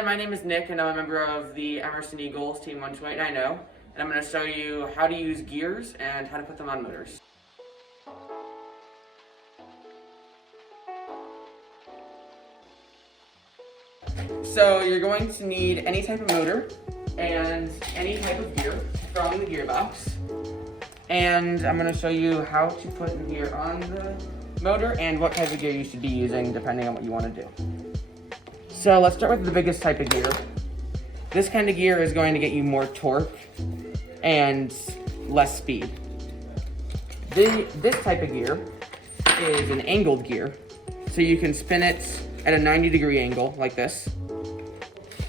Hi, my name is Nick, and I'm a member of the Emerson Eagles Team 12890, and I'm going to show you how to use gears and how to put them on motors. So you're going to need any type of motor and any type of gear from the gearbox, and I'm going to show you how to put the gear on the motor and what type of gear you should be using depending on what you want to do. So let's start with the biggest type of gear. This kind of gear is going to get you more torque and less speed. This type of gear is an angled gear, so you can spin it at a 90-degree angle like this.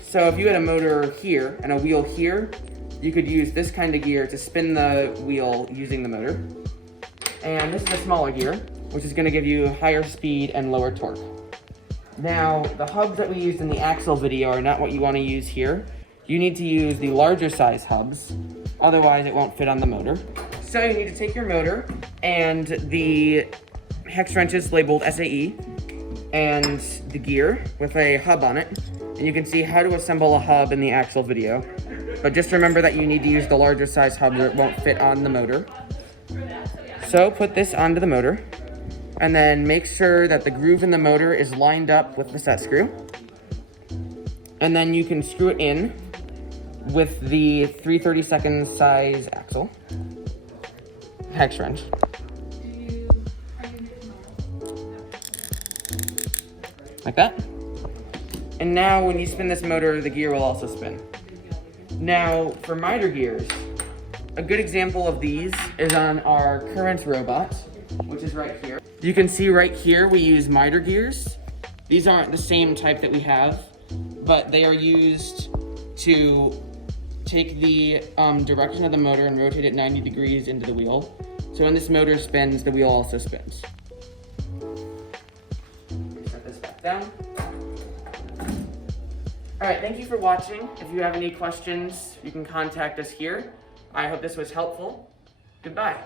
So if you had a motor here and a wheel here, you could use this kind of gear to spin the wheel using the motor. And this is a smaller gear, which is going to give you higher speed and lower torque. Now, the hubs that we used in the axle video are not what you want to use here. You need to use the larger size hubs, otherwise it won't fit on the motor. So you need to take your motor and the hex wrenches labeled SAE and the gear with a hub on it. And you can see how to assemble a hub in the axle video. But just remember that you need to use the larger size hub or it won't fit on the motor. So put this onto the motor, and then make sure that the groove in the motor is lined up with the set screw. And then you can screw it in with the 3/32 size axle, hex wrench. Like that. And now when you spin this motor, the gear will also spin. Now for miter gears, a good example of these is on our current robot, which is right here. You can see right here we use miter gears. These aren't the same type that we have, but they are used to take the direction of the motor and rotate it 90 degrees into the wheel. So when this motor spins, the wheel also spins. Set this back down. All right, thank you for watching. If you have any questions, you can contact us here. I hope this was helpful. Goodbye.